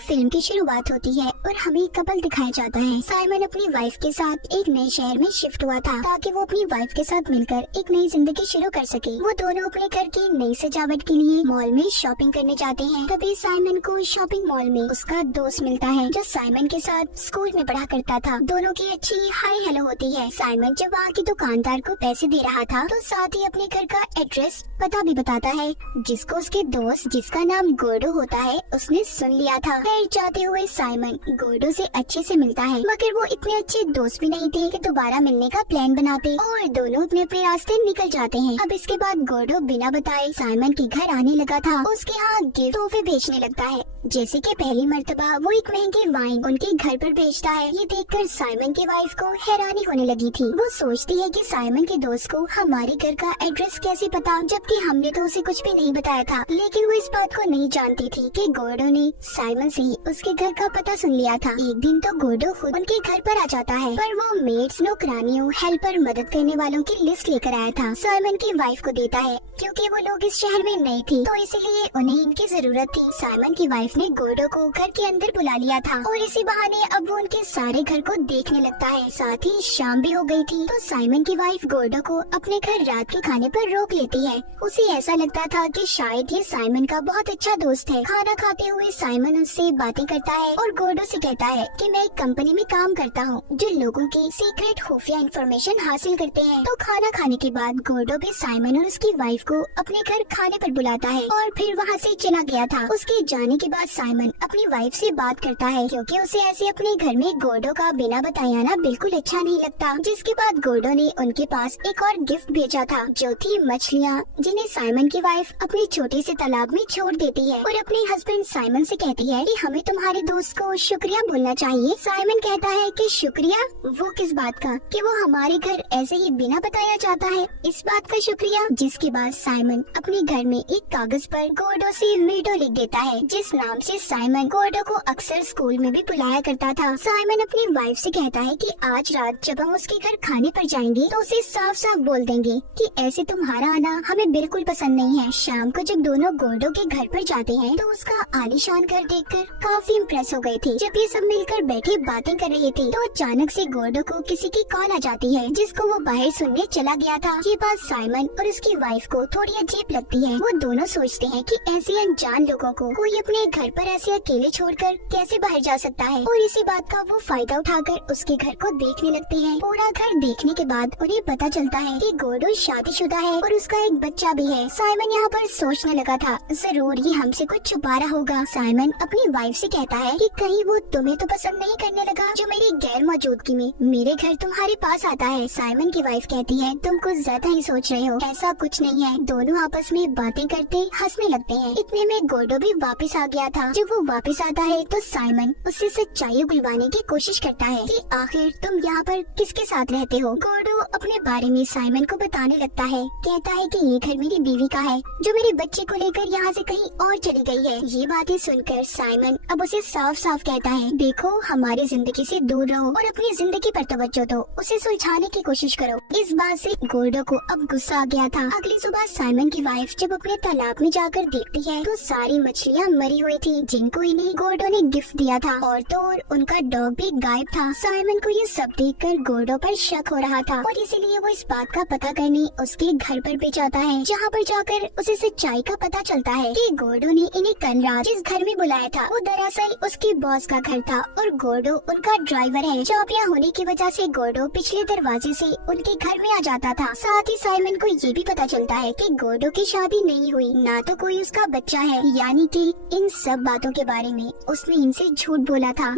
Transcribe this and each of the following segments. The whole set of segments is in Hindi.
फिल्म की शुरुआत होती है और हमें कपल दिखाया जाता है। साइमन अपनी वाइफ के साथ एक नए शहर में शिफ्ट हुआ था ताकि वो अपनी वाइफ के साथ मिलकर एक नई जिंदगी शुरू कर सके। वो दोनों अपने घर की नई सजावट के लिए मॉल में शॉपिंग करने जाते हैं। तभी साइमन को शॉपिंग मॉल में उसका दोस्त मिलता है जो साइमन के साथ स्कूल में पढ़ा करता था। दोनों की अच्छी हाय हेलो होती है। साइमन जब वहाँ के दुकानदार को पैसे दे रहा था तो साथ ही अपने घर का एड्रेस पता भी बताता है, जिसको उसके दोस्त जिसका नाम गोर्डो होता है उसने सुन लिया था। फिर जाते हुए साइमन गोर्डो से अच्छे से मिलता है, मगर वो इतने अच्छे दोस्त भी नहीं थे कि दोबारा मिलने का प्लान बनाते और दोनों अपने अपने रास्ते निकल जाते हैं। अब इसके बाद गोर्डो बिना बताए साइमन के घर आने लगा था। उसके यहाँ गिफ्ट तोहफे बेचने लगता है, जैसे कि पहली मर्तबा वो एक महंगे वाइन उनके घर पर बेचता है। ये देखकर साइमन की वाइफ को हैरानी होने लगी थी। वो सोचती है कि साइमन के दोस्त को हमारे घर का एड्रेस कैसे पता, जबकि हमने तो उसे कुछ भी नहीं बताया था। लेकिन वो इस बात को नहीं जानती थी कि गोर्डो ने साइमन से ही उसके घर का पता सुन लिया था। एक दिन तो गोर्डो खुद उनके घर पर आ जाता है, पर वो मेड्स, नौकरानियों, हेल्पर, मदद करने वालों की लिस्ट लेकर आया था। साइमन की वाइफ को देता है क्योंकि वो लोग इस शहर में नए थे तो इसलिए उन्हें इनकी जरूरत थी। साइमन की वाइफ ने गोर्डो को घर के अंदर बुला लिया था और इसी बहाने अब वो उनके सारे घर को देखने लगता है। साथ ही शाम भी हो गई थी तो साइमन की वाइफ गोर्डो को अपने घर रात के खाने पर रोक लेती है। उसे ऐसा लगता था कि शायद ये साइमन का बहुत अच्छा दोस्त है। खाना खाते हुए साइमन उससे बातें करता है और गोर्डो से कहता है कि मैं एक कंपनी में काम करता हूँ जो लोगों की सीक्रेट खुफिया इंफॉर्मेशन हासिल करते हैं। तो खाना खाने के बाद गोर्डो भी साइमन और उसकी वाइफ को अपने घर खाने पर बुलाता है और फिर वहाँ से चला गया था। उसके जाने के बाद साइमन अपनी वाइफ से बात करता है क्योंकि उसे ऐसे अपने घर में गोर्डो का बिना बताए आना बिल्कुल अच्छा नहीं लगता। जिसके बाद गोर्डो ने उनके पास एक और गिफ्ट भेजा था जो थी मछलियाँ, जिन्हें साइमन की वाइफ अपने छोटे से तालाब में छोड़ देती है और अपने हस्बैंड साइमन से कहती है कि हमें तुम्हारे दोस्त को शुक्रिया बोलना चाहिए। साइमन कहता है कि शुक्रिया? वो किस बात का कि वो हमारे घर ऐसे ही बिना बताया जाता है, इस बात का शुक्रिया? जिसके बाद साइमन अपने घर में एक कागज पर गोर्डो से वीडो लिख देता है, जिस नाम से साइमन गोर्डो को अक्सर स्कूल में भी बुलाया करता था। साइमन अपनी वाइफ से कहता है कि आज रात जब हम उसके घर खाने पर जाएंगे तो उसे साफ साफ बोल देंगे कि ऐसे तुम्हारा आना हमें बिल्कुल पसंद नहीं है। शाम को जब दोनों गोर्डो के घर पर जाते हैं तो उसका आलीशान घर देखकर काफी इम्प्रेस हो गए थे। जब ये सब मिलकर बैठे बातें कर रहे थे तो अचानक से गोर्डो को किसी की कॉल आ जाती है, जिसको वो बाहर सुनने चला गया था। ये बात साइमन और उसकी वाइफ को थोड़ी अजीब लगती है। वो दोनों सोचते हैं कि ऐसे अनजान लोगों को कोई अपने घर पर ऐसे अकेले छोड़कर कैसे बाहर जा सकता है, और इसी बात का वो फायदा उठाकर उसके घर को देखने लगते हैं। पूरा घर देखने के बाद उन्हें पता चलता है कि गोर्डो शादीशुदा है और उसका एक बच्चा भी है। साइमन यहाँ पर सोचने लगा था जरूर ये हमसे कुछ छुपा रहा होगा। साइमन अपनी वाइफ से कहता है कि कहीं वो तुम्हें तो पसंद नहीं करने लगा जो मेरी गैर मौजूदगी में मेरे घर तुम्हारे पास आता है। साइमन की वाइफ कहती है तुम कुछ ज्यादा ही सोच रहे हो, ऐसा कुछ नहीं है। दोनों आपस में बातें करते हंसने लगते हैं। इतने में गोर्डो भी वापस आ गया था। जब वो वापस आता है तो साइमन उससे सच्चाई उगलवाने की कोशिश करता है कि आखिर तुम यहाँ पर किसके साथ रहते हो। गोर्डो अपने बारे में साइमन को बताने लगता है, कहता है कि ये घर मेरी बीवी का है जो मेरे बच्चे को लेकर यहाँ से कहीं और चली गई है। ये बातें सुनकर साइमन अब उसे साफ साफ कहता है देखो हमारी जिंदगी से दूर रहो और अपनी जिंदगी पर तवज्जो दो, उसे सुलझाने की कोशिश करो। इस बात से गोर्डो को अब गुस्सा आ गया था। अगली सुबह साइमन की वाइफ जब अपने तालाब में जाकर देखती है तो सारी मछलियाँ मरी हुई थी जिनको इन्हें गोर्डो ने गिफ्ट दिया था, और तो और उनका डॉग भी गायब था। साइमन को ये सब देखकर गोर्डो पर शक हो रहा था और इसीलिए वो इस बात का पता करने उसके घर पर भी जाता है, जहाँ पर जाकर उसे सच्चाई का पता चलता है कि गोर्डो ने इन्हें कल रात जिस घर में बुलाया था वो दरअसल उसके बॉस का घर था और गोर्डो उनका ड्राइवर है। चाबियां होने की वजह से गोर्डो पिछले दरवाजे से उनके घर में आ जाता था। साथ ही साइमन को ये भी पता चलता है कि गोर्डो की शादी नहीं हुई, ना तो कोई उसका बच्चा है, यानी कि इन सब बातों के बारे में उसने इनसे झूठ बोला था।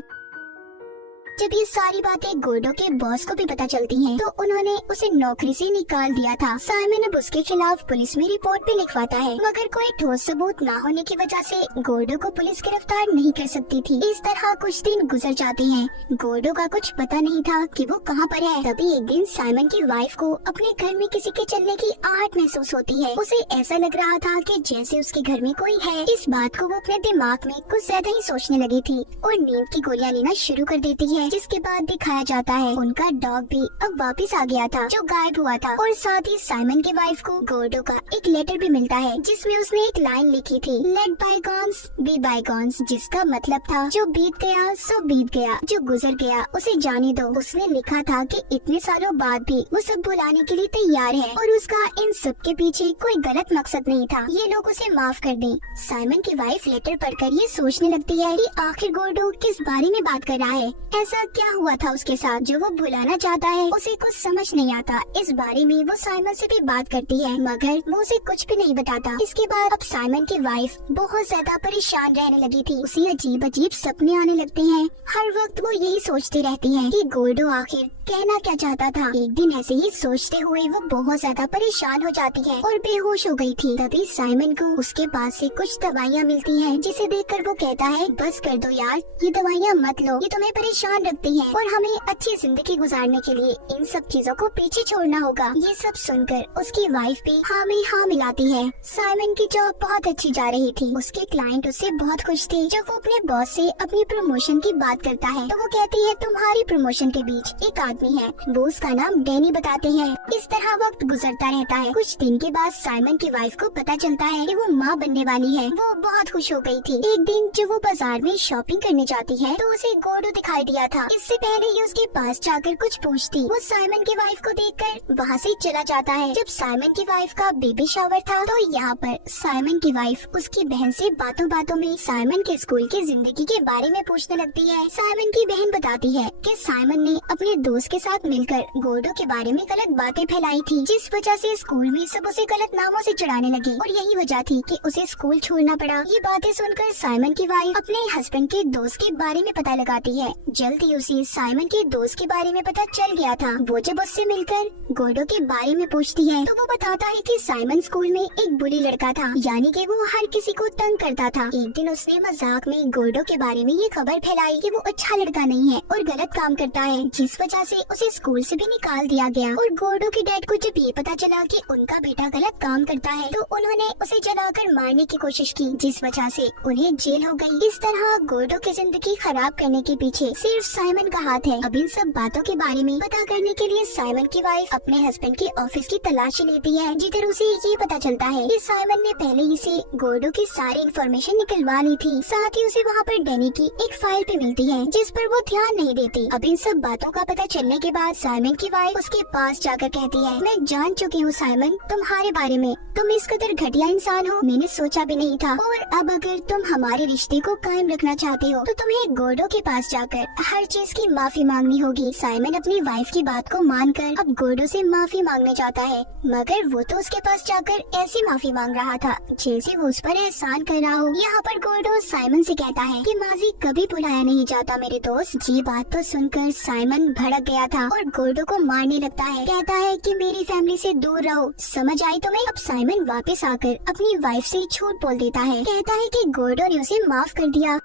जब ये सारी बातें गोर्डो के बॉस को भी पता चलती हैं, तो उन्होंने उसे नौकरी से निकाल दिया था। साइमन अब उसके खिलाफ पुलिस में रिपोर्ट भी लिखवाता है, मगर कोई ठोस सबूत ना होने की वजह से गोर्डो को पुलिस गिरफ्तार नहीं कर सकती थी। इस तरह कुछ दिन गुजर जाते हैं। गोर्डो का कुछ पता नहीं था कि वो कहाँ पर है। तभी एक दिन साइमन की वाइफ को अपने घर में किसी के चलने की आहट महसूस होती है। उसे ऐसा लग रहा था कि जैसे उसके घर में कोई है। इस बात को वो अपने दिमाग में कुछ ज्यादा ही सोचने लगी थी और नींद की गोलियां लेना शुरू कर देती है। है, जिसके बाद दिखाया जाता है उनका डॉग भी अब वापस आ गया था जो गायब हुआ था। और साथ ही साइमन की वाइफ को गोर्डो का एक लेटर भी मिलता है जिसमें उसने एक लाइन लिखी थी, लेट बायगॉन्स बी बायगॉन्स, जिसका मतलब था जो बीत गया सो बीत गया, जो गुजर गया उसे जाने दो। उसने लिखा था कि इतने सालों बाद भी वो सब भुलाने के लिए तैयार है और उसका इन सब के पीछे कोई गलत मकसद नहीं था, ये लोग उसे माफ कर दें। साइमन की वाइफ लेटर पढ़कर ये सोचने लगती है कि आखिर गोर्डो किस बारे में बात कर रहा है, ऐसा क्या हुआ था उसके साथ जो वो भुलाना चाहता है। उसे कुछ समझ नहीं आता। इस बारे में वो साइमन से भी बात करती है मगर वो उसे कुछ भी नहीं बताता। इसके बाद अब साइमन की वाइफ बहुत ज्यादा परेशान रहने लगी थी। उसे अजीब अजीब सपने आने लगते हैं। हर वक्त वो यही सोचती रहती है कि गोर्डो आखिर कहना क्या चाहता था। एक दिन ऐसे ही सोचते हुए वो बहुत ज्यादा परेशान हो जाती है और बेहोश हो गई थी। तभी साइमन को उसके पास से कुछ दवाइयाँ मिलती हैं, जिसे देखकर वो कहता है बस कर दो यार, ये दवाइयाँ मत लो, ये तुम्हें परेशान रखती हैं और हमें अच्छी जिंदगी गुजारने के लिए इन सब चीजों को पीछे छोड़ना होगा। ये सब सुनकर उसकी वाइफ भी हाँ में हाँ मिलाती है। साइमन की जॉब बहुत अच्छी जा रही थी। उसके क्लाइंट उससे बहुत खुश थे। जब वो अपने बॉस से अपनी प्रमोशन की बात करता है तो वो कहती है तुम्हारी प्रमोशन के बीच एक आदमी है, वो उसका नाम डैनी बताते हैं। इस तरह वक्त गुजरता रहता है। कुछ दिन के बाद साइमन की वाइफ को पता चलता है कि वो माँ बनने वाली है। वो बहुत खुश हो गई थी। एक दिन जब वो बाजार में शॉपिंग करने जाती है तो उसे गोर्डो दिखाई दिया था। इससे पहले ही उसके पास जाकर कुछ पूछती, वो साइमन की वाइफ को देखकर वहाँ से चला जाता है। जब साइमन की वाइफ का बेबी शावर था तो यहाँ पर साइमन की वाइफ उसकी बहन से बातों बातों में साइमन के स्कूल की जिंदगी के बारे में पूछने लगती है। साइमन की बहन बताती है कि साइमन ने अपने दोस्त के साथ मिलकर गोर्डो के बारे में गलत बातें फैलाई थी, जिस वजह से स्कूल में सब उसे गलत नामों से चिढ़ाने लगे और यही वजह थी कि उसे स्कूल छोड़ना पड़ा। ये बातें सुनकर साइमन की वाइफ अपने हस्बैंड के दोस्त के बारे में पता लगाती है। जल्द ही उसे साइमन के दोस्त के बारे में पता चल गया था। वो जब उससे मिलकर गोर्डो के बारे में पूछती है तो वो बताता है कि साइमन स्कूल में एक बुली लड़का था, यानी कि वो हर किसी को तंग करता था। एक दिन उसने मजाक में गोर्डो के बारे में ये खबर फैलाई कि वो अच्छा लड़का नहीं है और गलत काम करता है, जिस वजह से उसे स्कूल से भी निकाल दिया गया। और गोर्डो के डैड को जब ये पता चला कि उनका बेटा गलत काम करता है तो उन्होंने उसे जलाकर मारने की कोशिश की, जिस वजह से उन्हें जेल हो गई। इस तरह गोर्डो की जिंदगी खराब करने के पीछे सिर्फ साइमन का हाथ है। अब इन सब बातों के बारे में पता करने के लिए साइमन की वाइफ अपने हस्बैंड के ऑफिस की तलाशी लेती है, जिधर उसे ये पता चलता है कि साइमन ने पहले ही से गोर्डो की सारी इन्फॉर्मेशन निकलवा ली थी। साथ ही उसे वहाँ पर डैनी की एक फाइल भी मिलती है जिस पर वो ध्यान नहीं देती। अब इन सब बातों का पता चलने के बाद साइमन की वाइफ उसके पास जाकर कहती है, मैं जान चुकी हूँ साइमन तुम्हारे बारे में, तुम इस कदर घटिया इंसान हो मैंने सोचा भी नहीं था। और अब अगर तुम हमारे रिश्ते को कायम रखना चाहते हो तो तुम्हें गोर्डो के पास जाकर हर चीज की माफी मांगनी होगी। साइमन अपनी वाइफ की बात को मानकर अब गोर्डो से माफी मांगने जाता है, मगर वो तो उसके पास जाकर ऐसी माफी मांग रहा था जैसे वो उस पर एहसान कर रहा हो। यहाँ पर गोर्डो साइमन से कहता है कि माजी कभी भुलाया नहीं जाता मेरे दोस्त। ये बात तो सुनकर साइमन भड़क गया था और गोर्डो को मारने लगता है। कहता है कि मेरी फैमिली से दूर रहो, समझ आई तुम्हें। अब साइमन वापस आकर अपनी वाइफ से झूठ बोल देता है। कहता है कि गोर्डो ने उसे माफ कर दिया।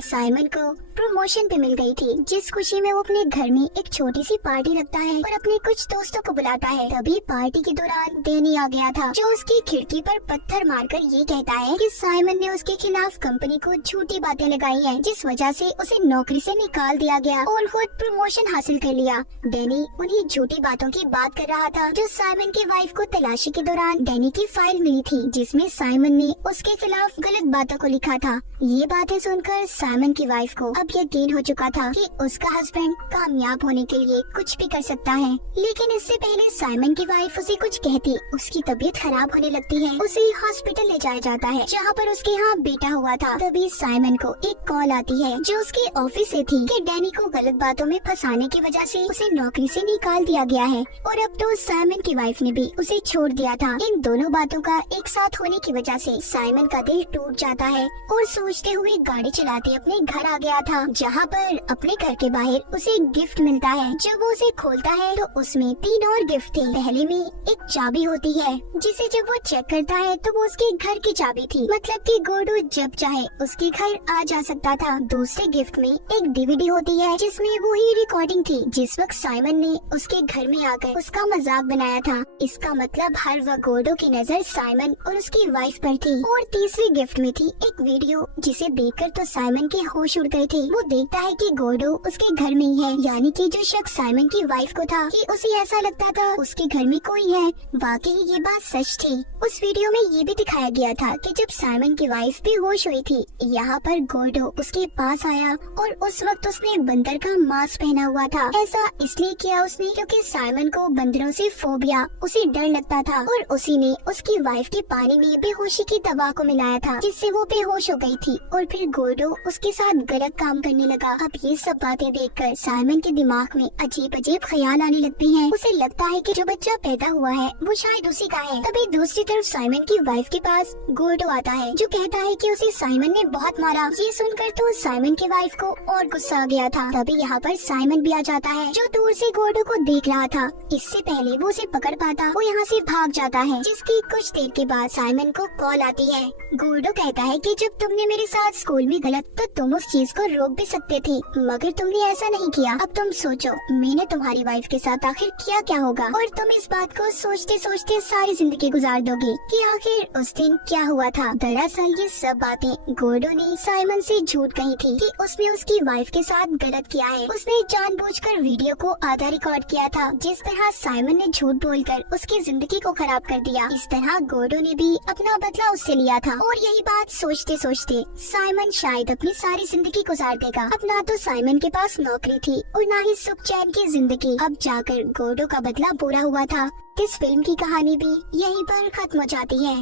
साइमन को प्रमोशन भी मिल गई थी, जिस खुशी में वो अपने घर में एक छोटी सी पार्टी रखता है और अपने कुछ दोस्तों को बुलाता है। तभी पार्टी के दौरान डैनी आ गया था, जो उसकी खिड़की पर पत्थर मारकर ये कहता है कि साइमन ने उसके खिलाफ कंपनी को झूठी बातें लगाई हैं, जिस वजह से उसे नौकरी से निकाल दिया गया और खुद प्रमोशन हासिल कर लिया। डैनी उन्हीं झूठी बातों की बात कर रहा था जो साइमन की वाइफ को तलाशी के दौरान डैनी की फाइल मिली थी, जिसमें साइमन ने उसके खिलाफ गलत बातों को लिखा था। ये बातें सुनकर साइमन की वाइफ को अब यकीन हो चुका था कि उसका हस्बैंड कामयाब होने के लिए कुछ भी कर सकता है। लेकिन इससे पहले साइमन की वाइफ उसे कुछ कहती उसकी तबीयत खराब होने लगती है। उसे हॉस्पिटल ले जाया जाता है जहाँ पर उसके यहाँ बेटा हुआ था। तभी साइमन को एक कॉल आती है जो उसके ऑफिस से थी कि डैनी को गलत बातों में फंसाने की वजह से उसे नौकरी से निकाल दिया गया है और अब तो साइमन की वाइफ ने भी उसे छोड़ दिया था। इन दोनों बातों का एक साथ होने की वजह से साइमन का दिल टूट जाता है और सोचते हुए गाड़ी चलाते अपने घर आ गया था, जहाँ पर अपने घर के बाहर उसे एक गिफ्ट मिलता है। जब वो उसे खोलता है तो उसमें 3 और गिफ्ट थे। पहले में एक चाबी होती है जिसे जब वो चेक करता है तो वो उसके घर की चाबी थी, मतलब कि गोर्डो जब चाहे उसके घर आ जा सकता था। दूसरे गिफ्ट में एक डीवीडी होती है जिसमें वही रिकॉर्डिंग थी जिस वक्त साइमन ने उसके घर में आकर उसका मजाक बनाया था। इसका मतलब हर वक्त गोर्डो की नजर साइमन और उसकी वाइफ पर थी। और तीसरी गिफ्ट में थी एक वीडियो जिसे देखकर तो साइमन के होश उड़ गए थे। वो देखता है कि गोर्डो उसके घर में ही है, यानी कि जो शख्स साइमन की वाइफ को था कि उसे ऐसा लगता था उसके घर में कोई है, वाकई ये बात सच थी। उस वीडियो में ये भी दिखाया गया था कि जब साइमन की वाइफ बेहोश हुई थी, यहाँ पर गोर्डो उसके पास आया और उस वक्त उसने बंदर का मास्क पहना हुआ था। ऐसा इसलिए किया उसने क्योंकि साइमन को बंदरों से फोबिया, उसे डर लगता था और उसी ने उसकी वाइफ के पानी में बेहोशी की दवा को मिलाया था, जिससे वो बेहोश हो गई थी और फिर गोर्डो उसके साथ गलत काम करने लगा। अब ये सब बातें देखकर साइमन के दिमाग में अजीब अजीब ख्याल आने लगते हैं। उसे लगता है कि जो बच्चा पैदा हुआ है वो शायद उसी का है। तभी दूसरी तरफ साइमन की वाइफ के पास गोर्डो आता है, जो कहता है कि उसे साइमन ने बहुत मारा। ये सुनकर तो साइमन की वाइफ को और गुस्सा आ गया था। तभी यहाँ पर साइमन भी आ जाता है, जो दूर से गोर्डो को देख रहा था। इससे पहले वो उसे पकड़ पाता, वो यहाँ से भाग जाता है, जिसकी कुछ देर के बाद साइमन को कॉल आती है। गोर्डो कहता है कि जब तुमने मेरे साथ स्कूल में गलत, तो तुम उस चीज को रोक भी सकते थे, मगर तुमने ऐसा नहीं किया। अब तुम सोचो मैंने तुम्हारी वाइफ के साथ आखिर किया क्या होगा, और तुम इस बात को सोचते सोचते सारी जिंदगी गुजार दोगे कि आखिर उस दिन क्या हुआ था। दरअसल ये सब बातें गोर्डो ने साइमन से झूठ कही थी कि उसने उसकी वाइफ के साथ गलत किया है। उसने जानबूझकर वीडियो को आधा रिकॉर्ड किया था। जिस तरह साइमन ने झूठ बोलकर उसकी जिंदगी को खराब कर दिया, इस तरह गोर्डो ने भी अपना बदला उससे लिया था। और यही बात सोचते सोचते साइमन शायद अपनी सारी जिंदगी गुजार देगा। अब ना तो साइमन के पास नौकरी थी और ना ही सुख चैन की जिंदगी। अब जाकर गोर्डो का बदला पूरा हुआ था। इस फिल्म की कहानी भी यहीं पर खत्म हो जाती है।